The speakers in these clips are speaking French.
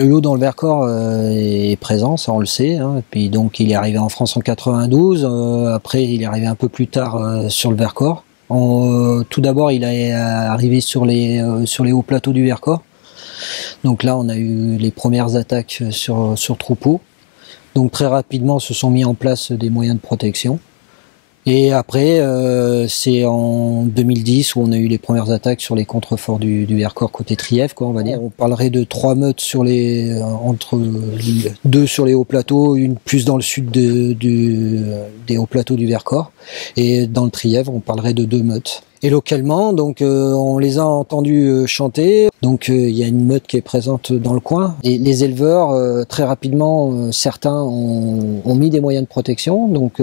Le loup dans le Vercors est présent, ça on le sait, hein. Et puis donc il est arrivé en France en 92, après il est arrivé un peu plus tard sur le Vercors. Tout d'abord il est arrivé sur les hauts plateaux du Vercors. Donc là on a eu les premières attaques sur troupeaux. Donc très rapidement se sont mis en place des moyens de protection. Et après, c'est en 2010 où on a eu les premières attaques sur les contreforts du Vercors côté Trièves, quoi, on va dire. On parlerait de 3 meutes sur entre 2 sur les hauts plateaux, une plus dans le sud des hauts plateaux du Vercors, et dans le Trièves, on parlerait de 2 meutes. Et localement, donc on les a entendus chanter. Donc il y a une meute qui est présente dans le coin. Et les éleveurs, très rapidement, certains ont mis des moyens de protection. Donc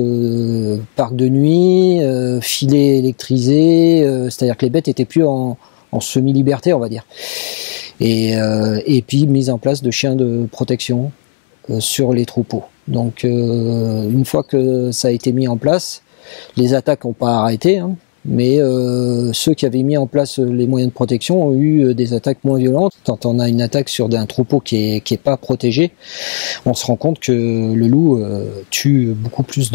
parc de nuit, filets électrisés, c'est-à-dire que les bêtes étaient plus en semi-liberté, on va dire. Et puis mise en place de chiens de protection sur les troupeaux. Donc une fois que ça a été mis en place, les attaques n'ont pas arrêté, hein. Mais ceux qui avaient mis en place les moyens de protection ont eu des attaques moins violentes. Quand on a une attaque sur un troupeau qui est pas protégé, on se rend compte que le loup tue beaucoup plus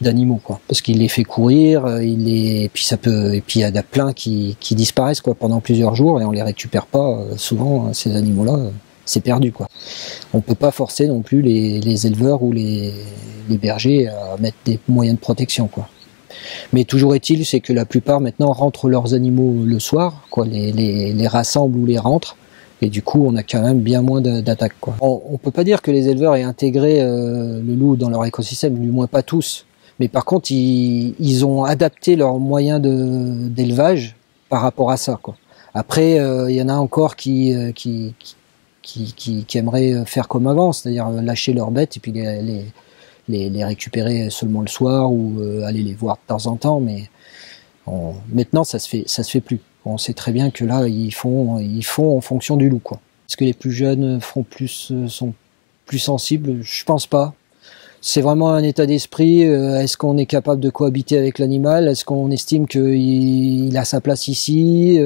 d'animaux, quoi. Parce qu'il les fait courir, et puis il y a plein qui disparaissent, quoi, pendant plusieurs jours et on les récupère pas. Souvent ces animaux-là, c'est perdu, quoi. On peut pas forcer non plus les éleveurs ou les bergers à mettre des moyens de protection, quoi. Mais toujours est-il, c'est que la plupart maintenant rentrent leurs animaux le soir, quoi, les rassemblent ou les rentrent, et du coup on a quand même bien moins d'attaques, quoi. On peut pas dire que les éleveurs aient intégré le loup dans leur écosystème, du moins pas tous. Mais par contre, ils ont adapté leurs moyens d'élevage par rapport à ça, quoi. Après, il y en a encore qui aimeraient faire comme avant, c'est-à-dire lâcher leurs bêtes et puis les récupérer seulement le soir ou aller les voir de temps en temps, mais maintenant ça se fait plus. On sait très bien que là ils font en fonction du loup, quoi. Est-ce que les plus jeunes sont plus sensibles? Je pense pas. C'est vraiment un état d'esprit. Est-ce qu'on est capable de cohabiter avec l'animal? Est-ce qu'on estime qu'il a sa place ici?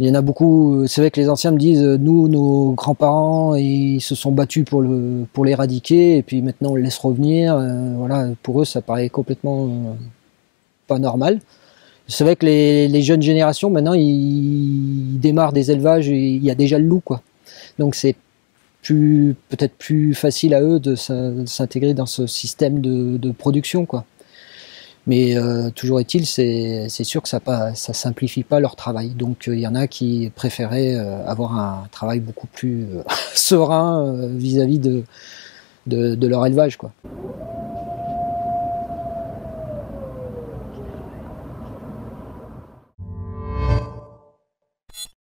Il y en a beaucoup. C'est vrai que les anciens me disent, nous, nos grands-parents, ils se sont battus pour l'éradiquer, et puis maintenant on le laisse revenir. Voilà, pour eux, ça paraît complètement pas normal. C'est vrai que les jeunes générations, maintenant, ils démarrent des élevages et il y a déjà le loup, quoi. Donc c'est peut-être plus facile à eux de s'intégrer dans ce système de production, quoi. Mais toujours est-il, c'est sûr que ça simplifie pas leur travail. Donc il y en a qui préféraient avoir un travail beaucoup plus serein vis-à-vis de leur élevage, quoi.